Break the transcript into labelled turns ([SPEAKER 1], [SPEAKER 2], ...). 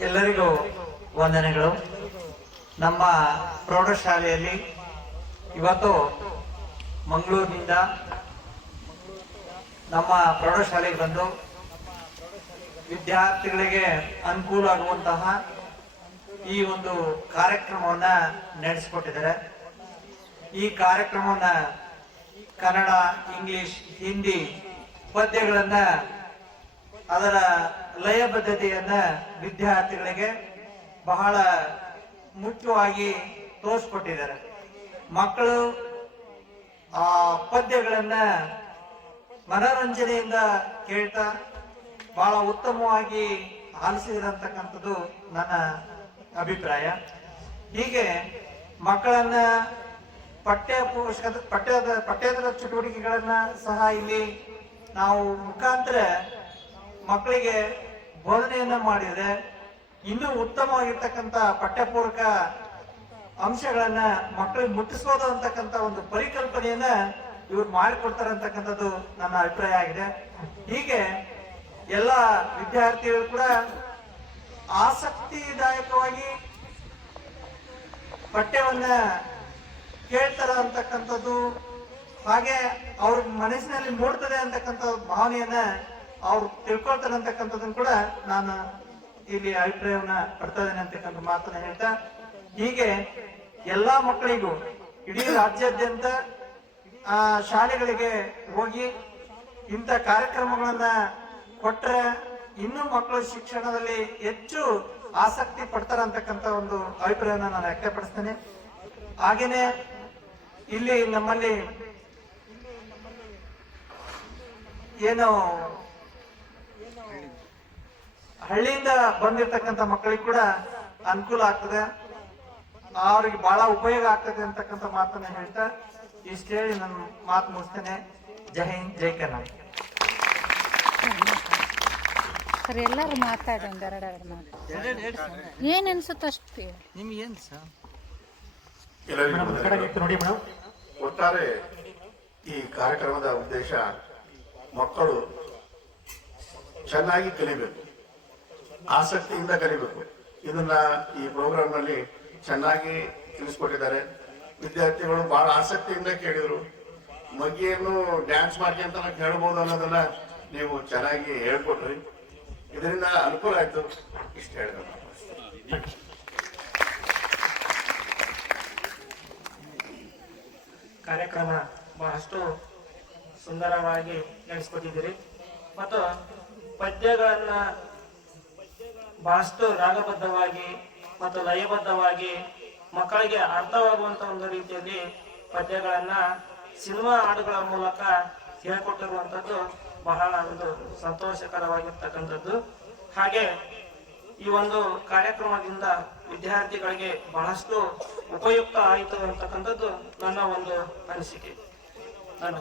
[SPEAKER 1] ಎಲ್ಲರಿಗೂ ವಂದನೆಗಳು. ನಮ್ಮ ಪ್ರೌಢಶಾಲೆಯಲ್ಲಿ ಇವತ್ತು ಮಂಗಳೂರಿನಿಂದ ನಮ್ಮ ಪ್ರೌಢಶಾಲೆಗೆ ಬಂದು ವಿದ್ಯಾರ್ಥಿಗಳಿಗೆ ಅನುಕೂಲ ಆಗುವಂತಹ ಈ ಒಂದು ಕಾರ್ಯಕ್ರಮವನ್ನ ನಡೆಸಿಕೊಟ್ಟಿದ್ದಾರೆ. ಈ ಕಾರ್ಯಕ್ರಮವನ್ನ ಕನ್ನಡ, ಇಂಗ್ಲಿಷ್, ಹಿಂದಿ ಪದ್ಯಗಳನ್ನ ಅದರ ಲಯಬದ್ಧತೆಯನ್ನ ವಿದ್ಯಾರ್ಥಿಗಳಿಗೆ ಬಹಳ ಮುಖ್ಯವಾಗಿ ತೋರಿಸ್ಕೊಟ್ಟಿದ್ದಾರೆ. ಮಕ್ಕಳು ಆ ಪದ್ಯಗಳನ್ನ ಮನೋರಂಜನೆಯಿಂದ ಕೇಳ್ತಾ ಬಹಳ ಉತ್ತಮವಾಗಿ ಆಲಿಸಿದಂತಕ್ಕಂಥದ್ದು ನನ್ನ ಅಭಿಪ್ರಾಯ. ಹೀಗೆ ಮಕ್ಕಳನ್ನ ಪಠ್ಯ ಪುಸ್ತಕದ ಪಠ್ಯದ, ಪಠ್ಯೇತರ ಚಟುವಟಿಕೆಗಳನ್ನ ಸಹ ಇಲ್ಲಿ ನಾವು ಮುಖಾಂತರ ಮಕ್ಕಳಿಗೆ ಬೋಧನೆಯನ್ನ ಮಾಡಿದ್ರೆ ಇನ್ನೂ ಉತ್ತಮವಾಗಿರ್ತಕ್ಕಂಥ ಪಠ್ಯಪೂರಕ ಅಂಶಗಳನ್ನ ಮಕ್ಕಳಿಗೆ ಮುಟ್ಟಿಸ್ಬೋದು ಅಂತಕ್ಕಂಥ ಒಂದು ಪರಿಕಲ್ಪನೆಯನ್ನ ಇವ್ರು ಮಾಡಿಕೊಡ್ತಾರೆ ಅಂತಕ್ಕಂಥದ್ದು ನನ್ನ ಅಭಿಪ್ರಾಯ ಆಗಿದೆ. ಹೀಗೆ ಎಲ್ಲ ವಿದ್ಯಾರ್ಥಿಗಳು ಕೂಡ ಆಸಕ್ತಿದಾಯಕವಾಗಿ ಪಠ್ಯವನ್ನ ಕೇಳ್ತಾರ ಅಂತಕ್ಕಂಥದ್ದು ಹಾಗೆ ಅವ್ರ ಮನಸ್ಸಿನಲ್ಲಿ ಮೂಡ್ತದೆ ಅಂತಕ್ಕಂಥ ಭಾವನೆಯನ್ನ ಅವ್ರು ತಿಳ್ಕೊಳ್ತಾರೆ ಅಂತಕ್ಕಂಥದ್ದನ್ನು ಕೂಡ ನಾನು ಇಲ್ಲಿ ಅಭಿಪ್ರಾಯವನ್ನ ಪಡ್ತಾ ಇದ್ದೇನೆ ಅಂತಕ್ಕಂಥ ಮಾತನ್ನ ಹೇಳ್ತಾ, ಹೀಗೆ ಎಲ್ಲಾ ಮಕ್ಕಳಿಗೂ ಇಡೀ ರಾಜ್ಯಾದ್ಯಂತ, ಆ, ಶಾಲೆಗಳಿಗೆ ಹೋಗಿ ಇಂಥ ಕಾರ್ಯಕ್ರಮಗಳನ್ನ ಕೊಟ್ರೆ ಇನ್ನೂ ಮಕ್ಕಳು ಶಿಕ್ಷಣದಲ್ಲಿ ಹೆಚ್ಚು ಆಸಕ್ತಿ ಪಡ್ತಾರ ಅಂತಕ್ಕಂಥ ಒಂದು ಅಭಿಪ್ರಾಯವನ್ನು ನಾನು ವ್ಯಕ್ತಪಡಿಸ್ತೇನೆ. ಹಾಗೇನೆ ಇಲ್ಲಿ ನಮ್ಮಲ್ಲಿ ಏನು ಹಳ್ಳಿಯಿಂದ ಬಂದಿರತಕ್ಕಂಥ ಮಕ್ಕಳಿಗೆ ಕೂಡ ಅನುಕೂಲ ಆಗ್ತದೆ. ಅವ್ರಿಗೆ ಬಹಳ ಉಪಯೋಗ ಆಗ್ತದೆ ಅಂತಕ್ಕಂಥ ಮಾತನ್ನ ಹೇಳ್ತಾ ಇಷ್ಟ ಹೇಳಿ ನನ್ನ ಮಾತು ಮುಗಿಸ್ತೇನೆ. ಜೈ ಹಿಂದ್ ಜೈ ಕರ್ನಾಟಕ
[SPEAKER 2] ಸರ್ ಎಲ್ಲರೂ ಮಾತಾಡಿ ಒಂದೆರಡೆರಡು ಮಾತು. ಏನ್ ಅನ್ಸುತ್ತೆ ಅಷ್ಟು.
[SPEAKER 1] ನಿಮ್ಗೆ ಏನ್ ಸರ್. ನೋಡಿ ಮೇಡಮ್
[SPEAKER 3] ಒಟ್ಟಾರೆ ಈ ಕಾರ್ಯಕ್ರಮದ ಉದ್ದೇಶ ಮಕ್ಕಳು ಚೆನ್ನಾಗಿ ಕಲಿಬೇಕು. ಆಸಕ್ತಿಯಿಂದ ಕಲಿಬೇಕು. ಇದನ್ನ ಈ ಪ್ರೋಗ್ರಾಮ್ನಲ್ಲಿ ಚೆನ್ನಾಗಿ ತಿಳಿಸ್ಕೊಟ್ಟಿದ್ದಾರೆ. ವಿದ್ಯಾರ್ಥಿಗಳು ಬಹಳ ಆಸಕ್ತಿಯಿಂದ ಕೇಳಿದ್ರು. ಮಗಿಯನ್ನು ಡ್ಯಾನ್ಸ್ ಮಾಡಿ ಅಂತ ಕೇಳಬಹುದು ಅನ್ನೋದನ್ನ ನೀವು ಚೆನ್ನಾಗಿ ಹೇಳ್ಕೊಟ್ರಿ. ಇದರಿಂದ ಅನುಕೂಲ ಆಯ್ತು. ಇಷ್ಟ ಹೇಳಿದ್ರು
[SPEAKER 4] ಕಾರ್ಯಕ್ರಮ ಬಹಳಷ್ಟು ಸುಂದರವಾಗಿ ನಡೆಸ್ಕೊಟ್ಟಿದ್ದೀರಿ. ಮತ್ತು ಪದ್ಯಗಳನ್ನ ಬಹಳಷ್ಟು ರಾಗಬದ್ಧವಾಗಿ ಮತ್ತು ಲಯಬದ್ಧವಾಗಿ ಮಕ್ಕಳಿಗೆ ಅರ್ಥವಾಗುವಂತ ಒಂದು ರೀತಿಯಲ್ಲಿ ಪದ್ಯಗಳನ್ನ ಸಿನಿಮಾ ಹಾಡುಗಳ ಮೂಲಕ ಹೇಳ್ಕೊಟ್ಟಿರುವಂಥದ್ದು ಬಹಳ ಒಂದು ಸಂತೋಷಕರವಾಗಿರ್ತಕ್ಕಂಥದ್ದು. ಹಾಗೆ ಈ ಒಂದು ಕಾರ್ಯಕ್ರಮದಿಂದ ವಿದ್ಯಾರ್ಥಿಗಳಿಗೆ ಬಹಳಷ್ಟು ಉಪಯುಕ್ತ ಆಯಿತು ಅಂತಕ್ಕಂಥದ್ದು ನನ್ನ ಒಂದು ಅನಿಸಿಕೆ. ನಾನು